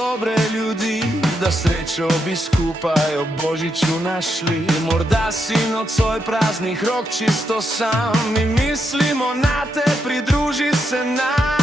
dobre ljudi, da srečo bi skupaj ob Božiču našli. Morda si nocoj praznih rok čisto sam in mislimo na te, pridruži se nam.